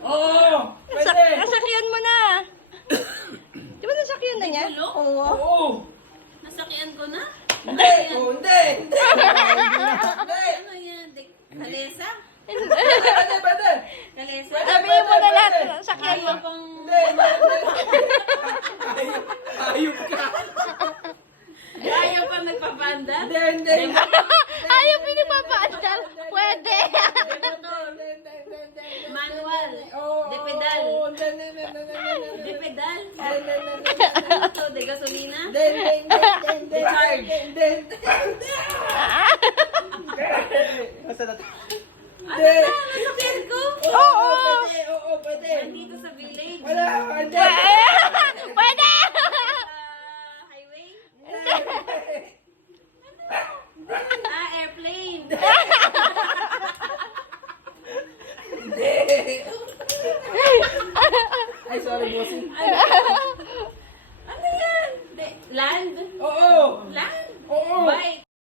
Oo! Pwede! Nasakyan mo na. Di ba nasakyan na niya? Oo! Nasakyan ko na? Hindi! Oo, hindi! Hindi! Hindi! Ano yan? Kalesa? Pwede! Pwede! Kalesa? Sabihin mo na lahat. Sakyan mo. Ayaw pang... Hindi! Ayop ka! Ayaw pang nagpapanda? Hindi! Hindi! Ayaw pinagpapaandal. Pwede. Motor? Hindi! Manual? Oo! De pedal? Hindi! Hindi! Hindi! De pedal? Hindi! Ano to? De gasolina? Hindi! Hindi! Hindi! Hindi! Basta na. Ano na? Nasakyan ko? Oo! Pwede! Oo! Pwede! Nandito sa village? Wala! Hindi! Pwede. Highway? Airplane? Ay, sorry, bossing.